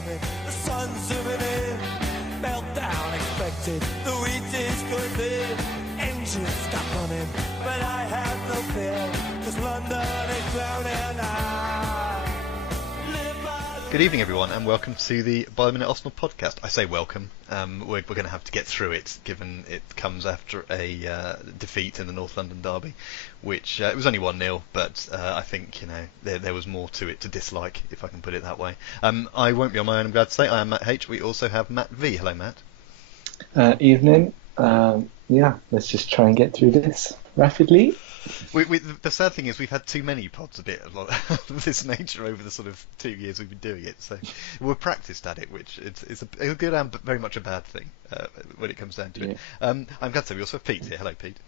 coming, the sun's zooming in, meltdown expected, the wheat is good there, engines stop running, but I have no fear, 'cause London is drowning. Good evening, everyone, and welcome to the By the Minute Arsenal podcast. I say welcome. We're going to have to get through it, given it comes after a defeat in the North London derby, which it was only 1-0, but I think there was more to it to dislike, if I can put it that way. I won't be on my own, I'm glad to say. I am Matt H. We also have Matt V. Hello, Matt. Evening. Let's just try and get through this rapidly. The sad thing is we've had too many pods of this nature over the sort of 2 years we've been doing it, so we're practiced at it, which is a good and very much a bad thing when it comes down to it. I'm glad to say we also have Pete here. Hello, Pete.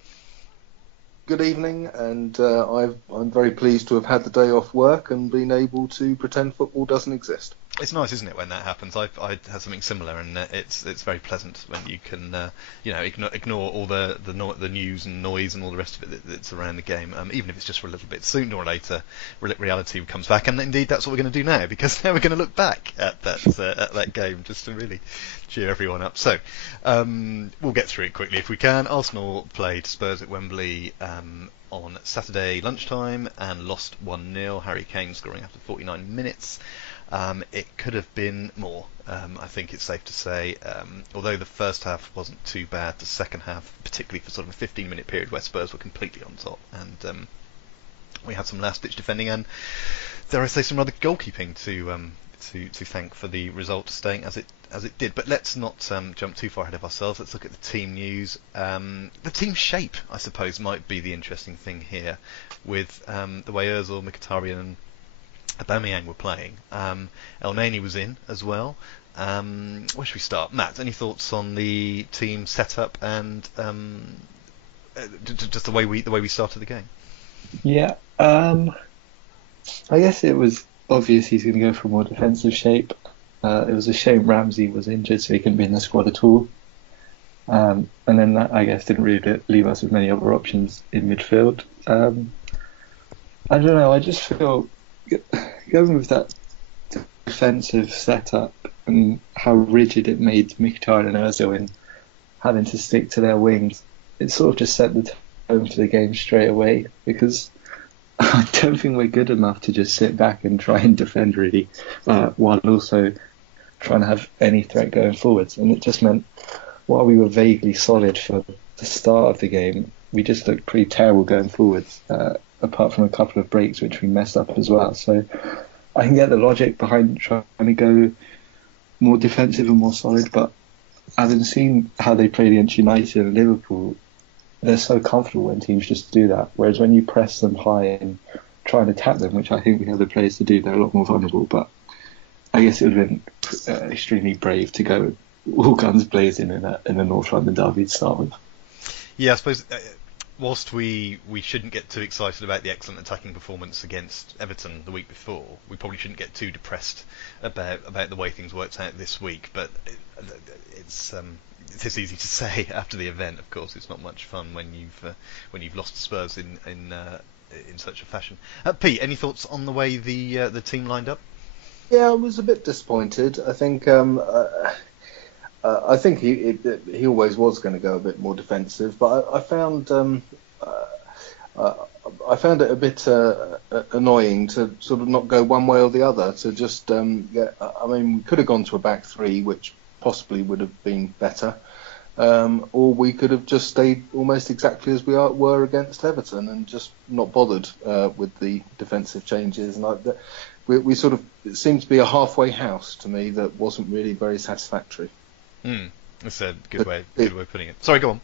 Good evening, and I'm very pleased to have had the day off work and been able to pretend football doesn't exist. It's nice, isn't it, when that happens? I had something similar, and it's very pleasant when you can ignore all the news and noise and all the rest of it that's around the game, even if it's just for a little bit. Sooner or later, reality comes back, and indeed that's what we're going to do now, because now we're going to look back at that game just to really cheer everyone up. So we'll get through it quickly if we can. Arsenal played Spurs at Wembley on Saturday lunchtime and lost 1-0. Harry Kane scoring after 49 minutes. It could have been more, I think it's safe to say. Although the first half wasn't too bad, the second half, particularly for sort of a 15-minute period where Spurs were completely on top, and we had some last-ditch defending and, dare I say, some rather goalkeeping to thank for the result staying as it did. But let's not jump too far ahead of ourselves. Let's look at the team news. The team shape, I suppose, might be the interesting thing here, with the way Ozil, Mkhitaryan and Aubameyang were playing. El Neni was in as well. Where should we start? Matt, any thoughts on the team setup and just the way we started the game? Yeah, I guess it was obvious he's going to go for a more defensive shape. It was a shame Ramsey was injured, so he couldn't be in the squad at all. And then that, I guess, didn't really leave us with many other options in midfield. I don't know, I just feel going with that defensive setup and how rigid it made Mkhitaryan and Ozil in having to stick to their wings, it sort of just set the tone for the game straight away, because I don't think we're good enough to just sit back and try and defend really, while also trying to have any threat going forwards. And it just meant, while we were vaguely solid for the start of the game, we just looked pretty terrible going forwards, apart from a couple of breaks which we messed up as well. So I can get the logic behind trying to go more defensive and more solid, but having seen how they played against United and Liverpool, they're so comfortable when teams just do that. Whereas when you press them high and try and attack them, which I think we have the players to do, they're a lot more vulnerable. But I guess it would have been extremely brave to go all guns blazing in a North London derby to start with. Yeah, I suppose whilst we shouldn't get too excited about the excellent attacking performance against Everton the week before, we probably shouldn't get too depressed about the way things worked out this week. But it's easy to say after the event. Of course, it's not much fun when you've lost to Spurs in such a fashion. Pete, any thoughts on the way the team lined up? Yeah, I was a bit disappointed. I think he always was going to go a bit more defensive, but I found it a bit annoying to sort of not go one way or the other. To just we could have gone to a back three, which possibly would have been better, or we could have just stayed almost exactly as we were against Everton and just not bothered with the defensive changes. And we sort of, it seemed to be a halfway house to me that wasn't really very satisfactory. That's a good way of putting it. Sorry, go on.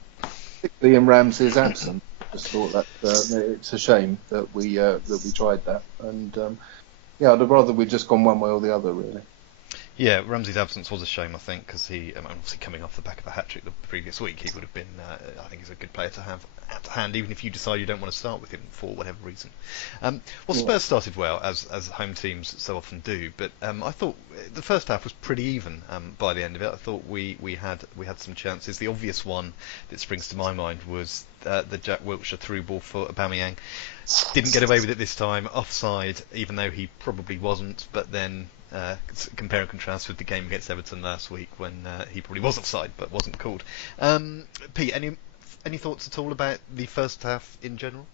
Particularly in Ramsey's absence, just thought that it's a shame that we tried that, and I'd have rather we'd just gone one way or the other, really. Yeah, Ramsey's absence was a shame, I think, because he, obviously coming off the back of a hat-trick the previous week, he would have been, I think he's a good player to have at hand, even if you decide you don't want to start with him for whatever reason. Spurs started well, as home teams so often do, but I thought the first half was pretty even by the end of it. I thought we had some chances. The obvious one that springs to my mind was the Jack Wilshere through ball for Aubameyang. Didn't get away with it this time, offside, even though he probably wasn't, but then compare and contrast with the game against Everton last week when he probably was offside but wasn't called. Pete, any thoughts at all about the first half in general?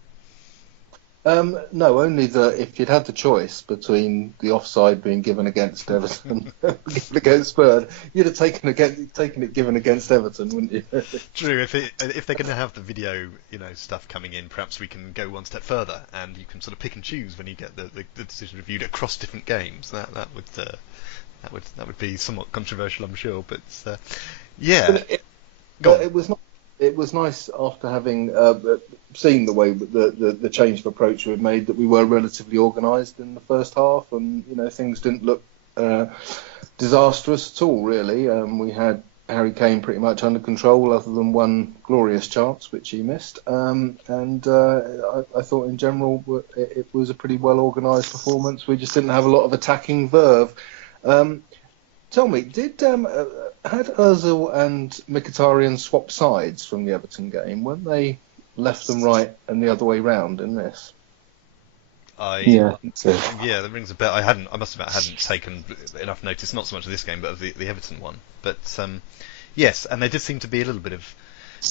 No, only that if you'd had the choice between the offside being given against Everton and given against Spurs, you'd have taken it given against Everton, wouldn't you? True. If they're going to have the video, stuff coming in, perhaps we can go one step further, and you can sort of pick and choose when you get the decision reviewed across different games. That would be somewhat controversial, I'm sure. But yeah, It was nice after having seen the way the change of approach we made that we were relatively organised in the first half, and things didn't look disastrous at all. Really, we had Harry Kane pretty much under control, other than one glorious chance which he missed. And I thought in general it was a pretty well organised performance. We just didn't have a lot of attacking verve. Tell me, had Ozil and Mkhitaryan swapped sides from the Everton game? Weren't they left and right and the other way round in this? Yeah, that rings a bell. I must admit, I hadn't taken enough notice, not so much of this game, but of the Everton one. But yes, and there did seem to be a little bit of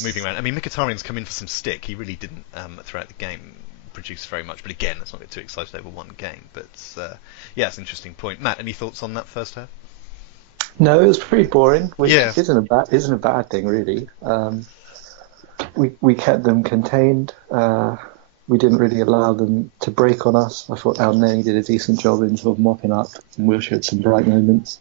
moving around. I mean, Mkhitaryan's come in for some stick. He really didn't throughout the game produce very much. But again, let's not get too excited over one game. But yeah, it's an interesting point. Matt, any thoughts on that first half? No, it was pretty boring, which isn't a bad thing, really. We kept them contained. We didn't really allow them to break on us. I thought Elneny did a decent job in sort of mopping up, and Wilshere had some bright moments.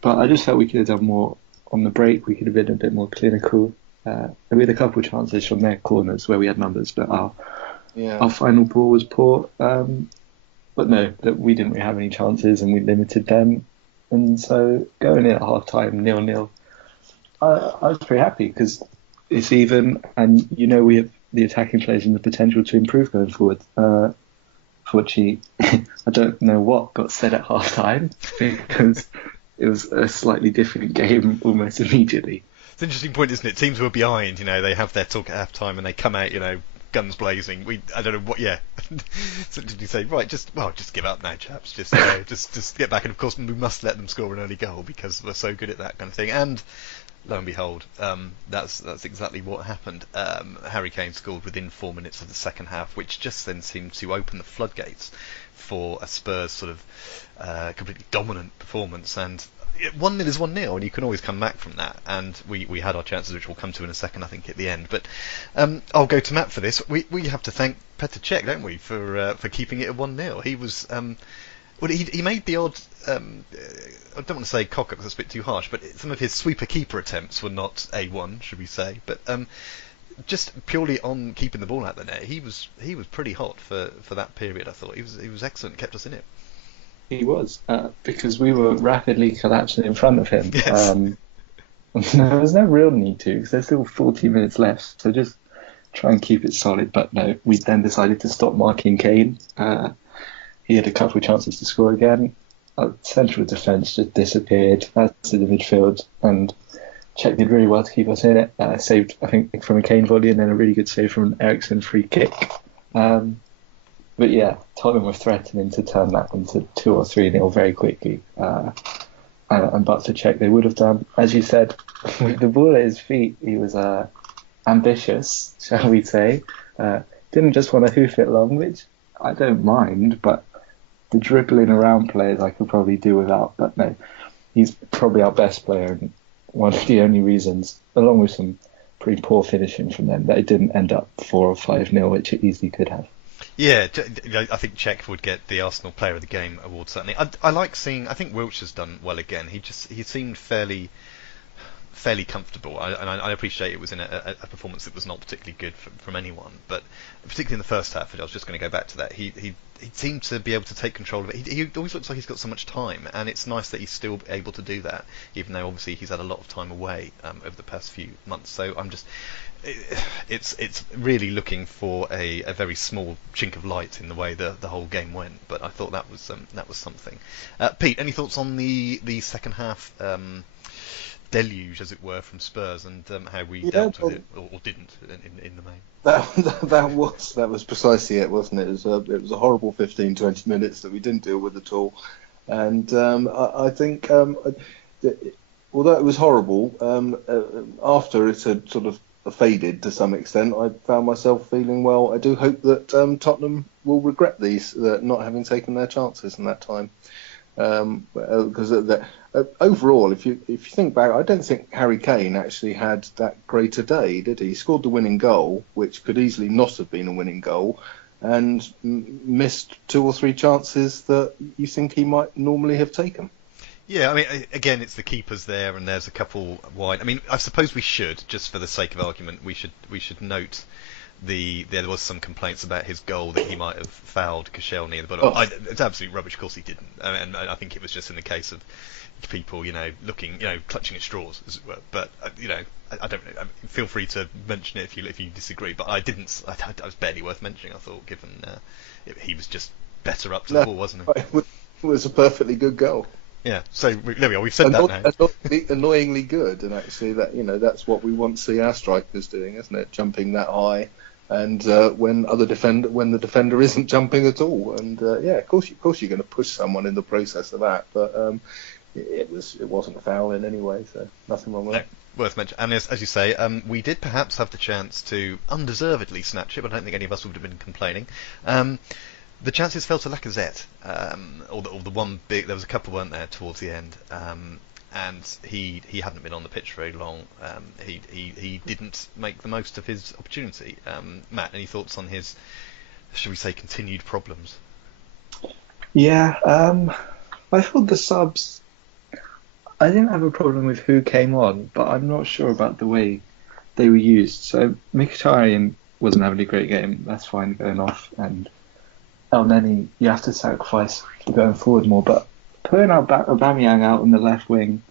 But I just felt we could have done more on the break. We could have been a bit more clinical. We had a couple of chances from their corners where we had numbers, but our final ball was poor. But no, we didn't really have any chances, and we limited them. And so going in at half-time 0-0, I was pretty happy because it's even, and we have the attacking players and the potential to improve going forward. Fortunately, I don't know what got said at half-time because it was a slightly different game almost immediately. It's an interesting point, isn't it? Teams who are behind, they have their talk at half-time and they come out, guns blazing. I don't know what. Yeah. So did you say right? Just give up now, chaps. Just get back. And of course, we must let them score an early goal because we're so good at that kind of thing. And lo and behold, that's exactly what happened. Harry Kane scored within 4 minutes of the second half, which just then seemed to open the floodgates for a Spurs sort of completely dominant performance. And 1-0 is 1-0, and you can always come back from that. And we had our chances, which we'll come to in a second, I think, at the end. But I'll go to Matt for this. We have to thank Petr Cech, don't we, for keeping it at 1-0. He was he made the odd. I don't want to say cock up, because that's a bit too harsh, but some of his sweeper keeper attempts were not A1, should we say? But just purely on keeping the ball out the net, he was pretty hot for that period. I thought he was excellent, kept us in it. He was, because we were rapidly collapsing in front of him. Yes. There was no real need to, because there's still 40 minutes left, so just try and keep it solid. But no, we then decided to stop marking Kane. He had a couple of chances to score again. Central defence just disappeared, as did the midfield, and Cech did really well to keep us in it. Saved, I think, from a Kane volley, and then a really good save from an Eriksen free kick. But yeah, Tottenham were threatening to turn that into 2 or 3-0 very quickly. And but for Cech, they would have done. As you said, with the ball at his feet, he was ambitious, shall we say. Didn't just want to hoof it long, which I don't mind, but the dribbling around players I could probably do without. But no, he's probably our best player, and one of the only reasons, along with some pretty poor finishing from them, that it didn't end up 4 or 5-0, which it easily could have. Yeah, I think Cech would get the Arsenal Player of the Game award, certainly. I like seeing. I think Wilshere's done well again. He seemed fairly comfortable. I appreciate it was in a performance that was not particularly good from anyone, but particularly in the first half. I was just going to go back to that. He seemed to be able to take control of it. He always looks like he's got so much time, and it's nice that he's still able to do that, even though obviously he's had a lot of time away over the past few months. So it's really looking for a very small chink of light in the way the whole game went. But I thought that was something. Pete, any thoughts on the second half deluge, as it were, from Spurs, and how we dealt with it or didn't in the main? That was precisely it, wasn't it? It was a horrible 15-20 minutes that we didn't deal with at all. And I think, although it was horrible, after it had sort of faded to some extent, I found myself feeling, well, I do hope that Tottenham will regret not having taken their chances in that time. Because overall, if you think back, I don't think Harry Kane actually had that great a day, did he? He scored the winning goal, which could easily not have been a winning goal, and missed 2 or 3 chances that you think he might normally have taken. Yeah, I mean, again, it's the keepers there, and there's a couple wide. I mean, I suppose we should, just for the sake of argument, we should note there was some complaints about his goal that he might have fouled Koscielny, but it's absolute rubbish. Of course he didn't, and I think it was just in the case of people, looking, clutching at straws, as it were. But I don't know. Feel free to mention it if you disagree. But I didn't. I was barely worth mentioning. I thought, given he was just better up to the ball, wasn't he? It was a perfectly good goal. Yeah, so there we are. We've said that now. Annoyingly good, and actually, that's what we want to see our strikers doing, isn't it? Jumping that high, and when the defender isn't jumping at all, and of course you're going to push someone in the process of that, but it wasn't a foul in any way, so nothing wrong with that. Worth mentioning, and as you say, we did perhaps have the chance to undeservedly snatch it, but I don't think any of us would have been complaining. The chances fell to Lacazette, or the one big. There was a couple, weren't there, towards the end, and he hadn't been on the pitch very long. He didn't make the most of his opportunity. Matt, any thoughts on his, should we say, continued problems? Yeah, I thought the subs. I didn't have a problem with who came on, but I'm not sure about the way they were used. So Mkhitaryan wasn't having a great game. That's fine, going off, and Elneny, you have to sacrifice for going forward more, but putting Aubameyang out on the left wing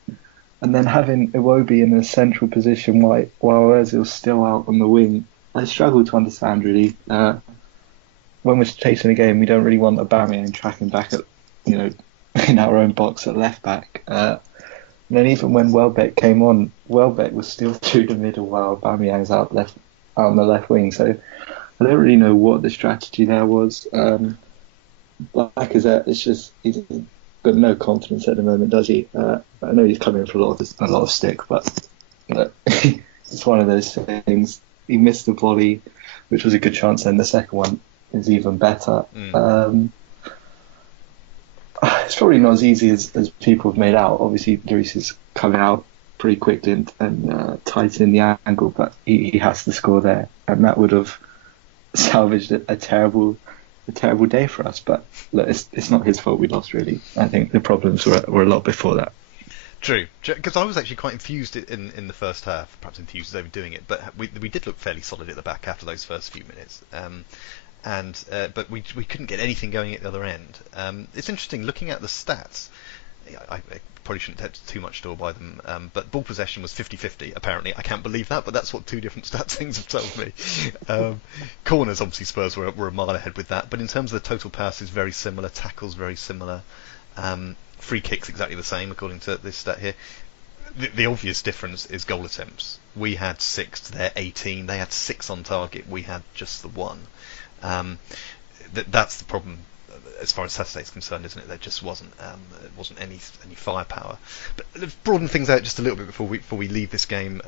and then having Iwobi in a central position while Ozil's still out on the wing, I struggle to understand, really. When we're chasing a game, we don't really want Aubameyang tracking back at, in our own box at left back. And then even when Welbeck came on, Welbeck was still through the middle while Aubameyang's out on the left wing, so I don't really know what the strategy there was. Lacazette, he's got no confidence at the moment, does he? I know he's coming for a lot of stick, but it's one of those things. He missed the volley, which was a good chance, and the second one is even better. It's probably not as easy as people have made out. Obviously, Lloris is coming out pretty quickly and tightening the angle, but he has to score there, and that would have salvaged a terrible day for us. But look, it's not his fault we lost, really. I think the problems were a lot before that. True, because I was actually quite infused in the first half. Perhaps infused is overdoing it, but we did look fairly solid at the back after those first few minutes. But we couldn't get anything going at the other end. It's interesting looking at the stats. I probably shouldn't take too much store by them, but ball possession was 50-50, apparently. I can't believe that, but that's what 2 different stats things have told me. Corners, obviously, Spurs were a mile ahead with that, but in terms of the total passes, very similar, tackles, very similar, free kicks, exactly the same, according to this stat here. The obvious difference is goal attempts. We had 6, they're 18, they had 6 on target, we had just the 1. That's the problem as far as Saturday's concerned, isn't it? There just wasn't any firepower. But let's broaden things out just a little bit before we leave this game,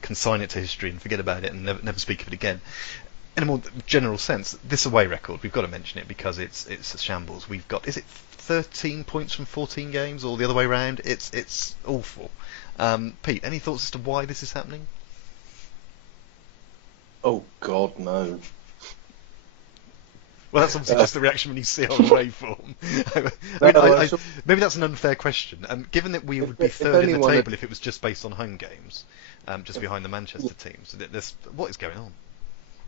consign it to history and forget about it and never speak of it again. In a more general sense, this away record, we've got to mention it because it's a shambles. We've got, is it 13 points from 14 games or the other way around? It's awful. Pete, any thoughts as to why this is happening? Oh God, no. Well, that's obviously just the reaction when you see it on waveform. Maybe that's an unfair question. Given that we would be third in the table if it was just based on home games, just behind the Manchester teams, what is going on?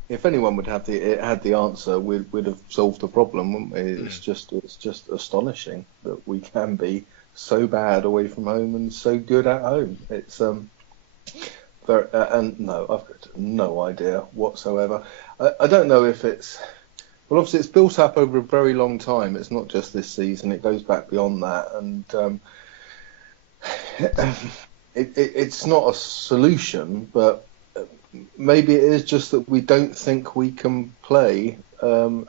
If anyone would have had the answer, we'd have solved the problem, wouldn't we? It's just astonishing that we can be so bad away from home and so good at home. It's very, and no, I've got no idea whatsoever. I don't know if it's. Well, obviously, it's built up over a very long time. It's not just this season. It goes back beyond that. And it's not a solution, but maybe it is just that we don't think we can play in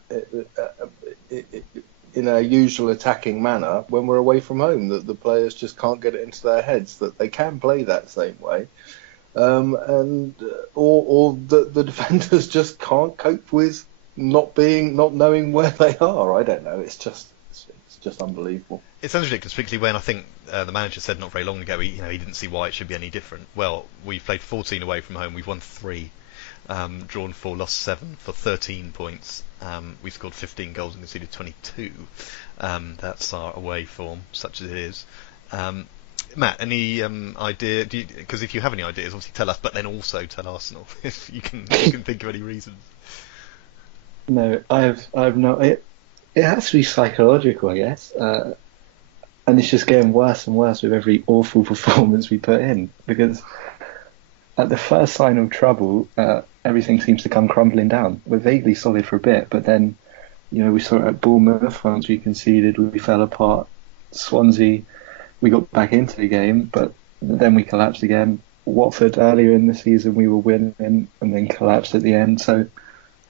in our usual attacking manner when we're away from home, that the players just can't get it into their heads that they can play that same way. Or the defenders just can't cope with not knowing where they are. I don't know. It's just unbelievable. It's ridiculous, particularly when I think the manager said not very long ago he didn't see why it should be any different. Well, we've played 14 away from home. We've won 3, drawn 4, lost 7 for 13 points. We scored 15 goals and conceded 22. That's our away form, such as it is. Matt, any idea? Because if you have any ideas, obviously tell us, but then also tell Arsenal if you can think of any reasons. No, I've no. It has to be psychological, I guess, and it's just getting worse and worse with every awful performance we put in. Because at the first sign of trouble, everything seems to come crumbling down. We're vaguely solid for a bit, but then, we saw it at Bournemouth. Once we conceded, we fell apart. Swansea, we got back into the game, but then we collapsed again. Watford, earlier in the season, we were winning and then collapsed at the end. So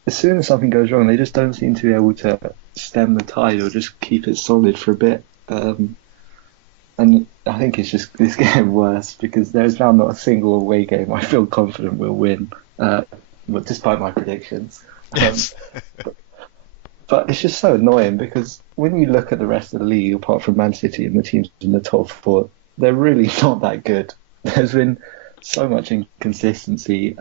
as soon as something goes wrong, they just don't seem to be able to stem the tide or just keep it solid for a bit. And I think it's getting worse because there's now not a single away game I feel confident we'll win, despite my predictions. Yes. But it's just so annoying because when you look at the rest of the league, apart from Man City and the teams in the top 4, they're really not that good. There's been so much inconsistency.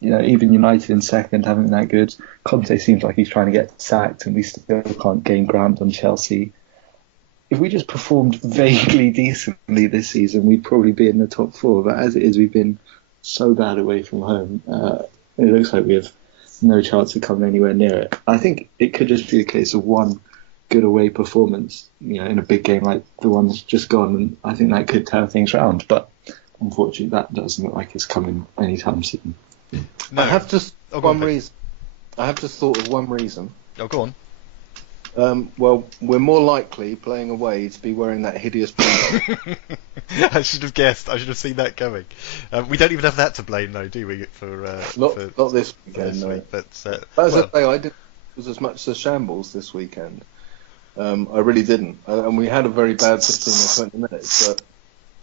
Even United in second haven't been that good. Conte seems like he's trying to get sacked, and we still can't gain ground on Chelsea. If we just performed vaguely decently this season, we'd probably be in the top 4. But as it is, we've been so bad away from home. It looks like we have no chance of coming anywhere near it. I think it could just be a case of one good away performance, in a big game like the one that's just gone, and I think that could turn things around. But unfortunately, that doesn't look like it's coming anytime soon. No. I have just thought of one reason. Oh, go on. Well, we're more likely playing away to be wearing that hideous blue. I should have guessed. I should have seen that coming. We don't even have that to blame, though, do we? Not this weekend, no. Week, but I did was as much as shambles this weekend. I really didn't, and we had a very bad 15 or 20 minutes. But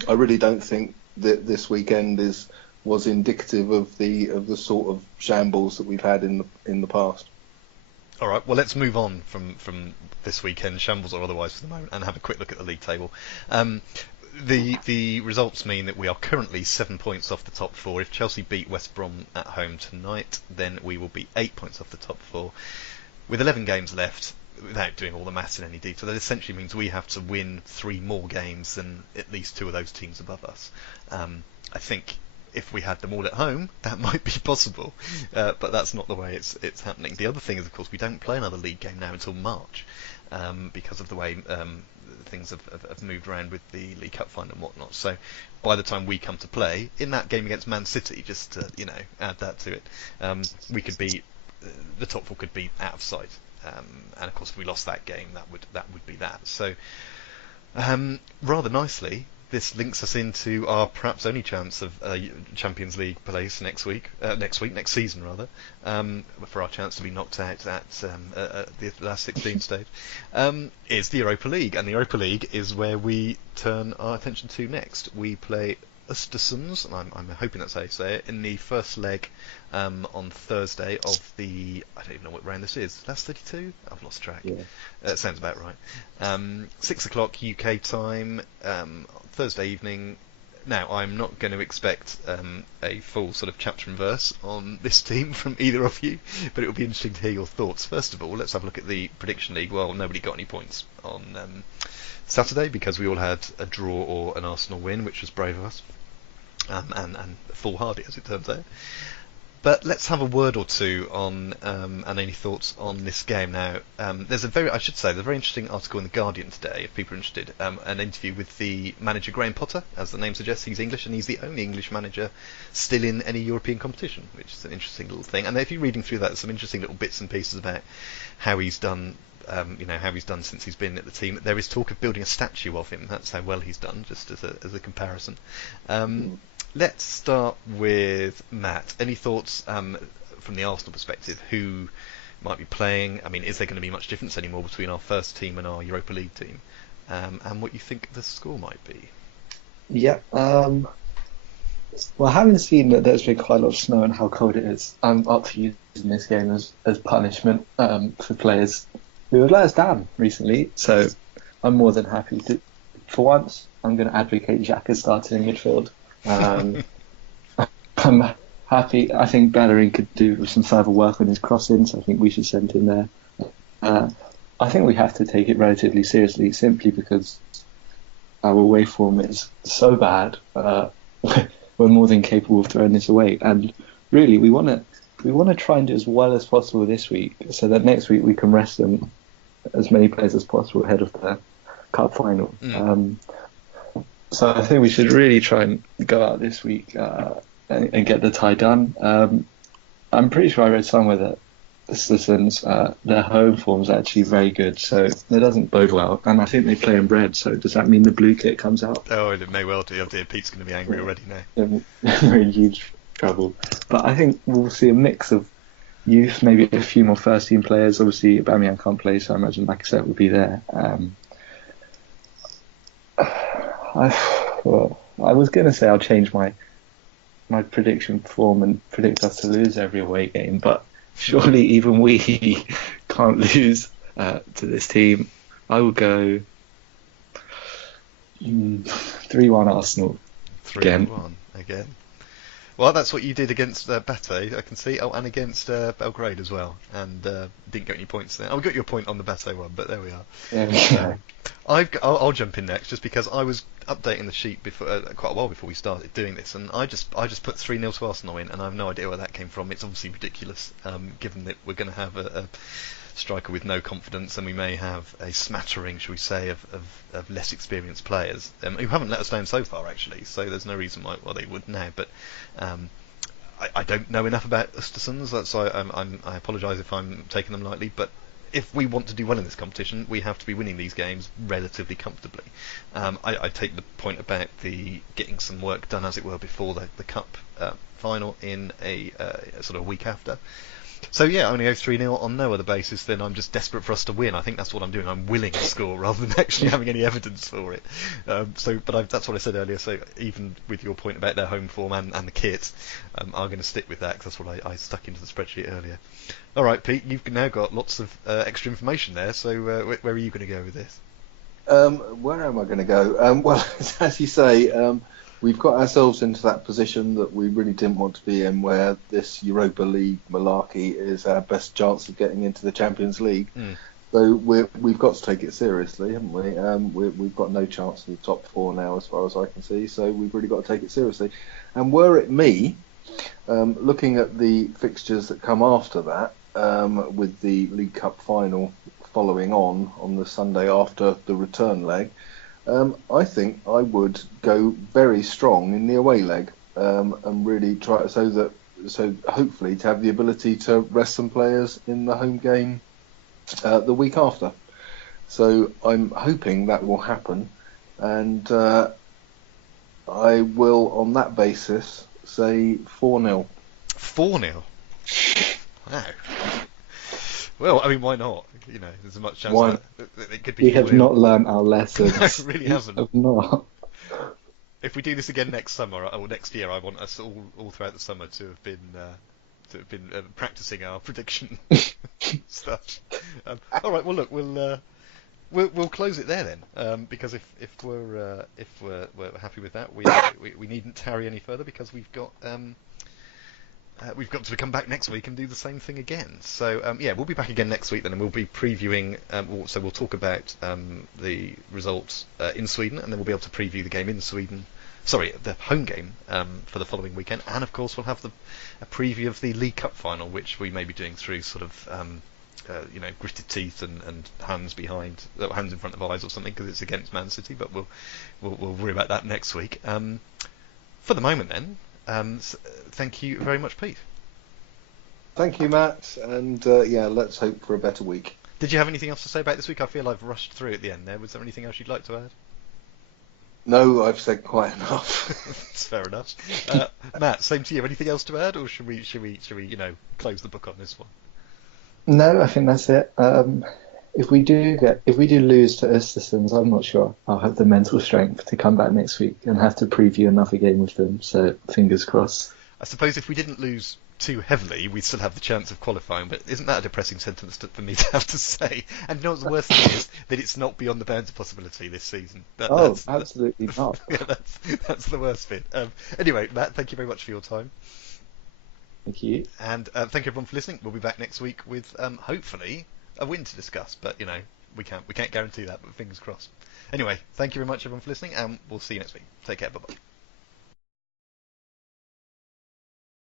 I really don't think that this weekend was indicative of the sort of shambles that we've had in the past. All right, well, let's move on from this weekend, shambles or otherwise for the moment, and have a quick look at the league table. The results mean that we are currently 7 points off the top 4. If Chelsea beat West Brom at home tonight, then we will be 8 points off the top 4. With 11 games left, without doing all the maths in any detail, that essentially means we have to win 3 more games than at least 2 of those teams above us. I think if we had them all at home, that might be possible, but that's not the way it's happening. The other thing is, of course, we don't play another league game now until March, because of the way things have moved around with the League Cup final and whatnot. So by the time we come to play in that game against Man City, just to add that to it, we could be the top 4 could be out of sight, and of course if we lost that game, that would be that. So rather nicely, this links us into our perhaps only chance of Champions League place next season, for our chance to be knocked out at the last 16 stage, is the Europa League. And the Europa League is where we turn our attention to next. We play Östersunds, and I'm hoping that's how you say it, in the first leg on Thursday of the, I don't even know what round this is, last 32? I've lost track. Yeah. That sounds about right. 6 o'clock UK time, Thursday evening. Now, I'm not going to expect a full sort of chapter and verse on this team from either of you, but it will be interesting to hear your thoughts. First of all, let's have a look at the prediction league. Well, nobody got any points on Saturday because we all had a draw or an Arsenal win, which was brave of us, and foolhardy as it turns out. But let's have a word or two on and any thoughts on this game. Now, there's a very interesting article in The Guardian today, if people are interested, an interview with the manager Graham Potter. As the name suggests, he's English, and he's the only English manager still in any European competition, which is an interesting little thing. And if you're reading through that, there's some interesting little bits and pieces about how he's done, how he's done since he's been at the team. There is talk of building a statue of him. That's how well he's done, just as a comparison. Let's start with Matt. Any thoughts from the Arsenal perspective? Who might be playing. I mean, is there going to be much difference anymore between our first team and our Europa League team? And what you think the score might be? Yeah. Well, having seen that there's been quite a lot of snow and how cold it is, I'm up for using this game as punishment for players who have let us down recently. So I'm more than happy to. For once, I'm going to advocate Xhaka starting in midfield. I'm happy. I think Bellerin could do some further work on his crossing, so I think we should send him there. I think we have to take it relatively seriously, simply because our away form is so bad. We're more than capable of throwing this away, and really we want to try and do as well as possible this week, so that next week we can rest them as many players as possible ahead of the cup final. So I think we should really try and go out this week and get the tie done. I'm pretty sure I read somewhere that Östersunds, their home form is actually very good, so it doesn't bode well. And I think they play in red, so does that mean the blue kit comes out? Oh, it may well do. Oh dear, Pete's going to be angry already now. We're in huge trouble. But I think we'll see a mix of youth, maybe a few more first team players. Obviously, Aubameyang can't play, so I imagine Lacazette will be there. I was going to say I'll change my prediction form and predict us to lose every away game, but surely even we can't lose to this team. I will go 3-1 Arsenal. 3-1 again. Well, that's what you did against Bate, I can see. Oh, and against Belgrade as well. And didn't get any points there. I got your point on the Bate one, but there we are. Yeah. I'll jump in next, just because I was updating the sheet before quite a while before we started doing this, and I just put 3-0 to Arsenal in, and I have no idea where that came from. It's obviously ridiculous, given that we're going to have a striker with no confidence, and we may have a smattering, shall we say, of less experienced players who haven't let us down so far, actually. So there's no reason why they would now. But I don't know enough about Östersunds, so I apologise if I'm taking them lightly. But if we want to do well in this competition, we have to be winning these games relatively comfortably. I take the point about the getting some work done, as it were, before the cup final in a sort of week after. So yeah, I'm going to go 3-0 on no other basis than I'm just desperate for us to win. I think that's what I'm doing. I'm willing to score rather than actually having any evidence for it. That's what I said earlier. So even with your point about their home form and the kit, I'm going to stick with that, because that's what I stuck into the spreadsheet earlier. All right, Pete, you've now got lots of extra information there. So where are you going to go with this? Where am I going to go? Well, as you say, we've got ourselves into that position that we really didn't want to be in, where this Europa League malarkey is our best chance of getting into the Champions League. So we've got to take it seriously, haven't we? We've got no chance in the top four now, as far as I can see. So we've really got to take it seriously. And were it me, looking at the fixtures that come after that, with the League Cup final following on the Sunday after the return leg, I think I would go very strong in the away leg, and really try so hopefully to have the ability to rest some players in the home game the week after. So I'm hoping that will happen, and I will, on that basis, say 4-0. 4-0? Wow. Well, I mean, why not? You know, there's a much chance that it could be. We have not learnt our lessons. We really haven't. We have not. If we do this again next summer or next year, I want us all throughout the summer to have been practicing our prediction stuff. All right. Well, look, we'll close it there then, because if we're happy with that, we needn't tarry any further, because we've got to come back next week and do the same thing again. So we'll be back again next week then, and we'll be previewing. So we'll talk about the results in Sweden, and then we'll be able to preview the game in Sweden. Sorry, the home game for the following weekend, and of course we'll have a preview of the League Cup final, which we may be doing through sort of gritted teeth and hands in front of eyes or something, because it's against Man City. But we'll worry about that next week. For the moment, then. Thank you very much, Pete. Thank you, Matt, and let's hope for a better week. Did you have anything else to say about this week? I feel I've rushed through at the end there. Was there anything else you'd like to add? No, I've said quite enough. That's fair enough. Matt, same to you. Anything else to add, or should we close the book on this one? No, I think that's it. If we do lose to Östersunds, I'm not sure I'll have the mental strength to come back next week and have to preview another game with them. So fingers crossed. I suppose if we didn't lose too heavily, we'd still have the chance of qualifying. But isn't that a depressing sentence for me to have to say? And you know what the worst thing is? That it's not beyond the bounds of possibility this season. Absolutely not. Yeah, that's the worst bit. Anyway, Matt, thank you very much for your time. Thank you. And thank you everyone for listening. We'll be back next week with hopefully a win to discuss. But you know, we can't guarantee that. But fingers crossed. Anyway, thank you very much everyone for listening, and we'll see you next week. Take care. Bye bye.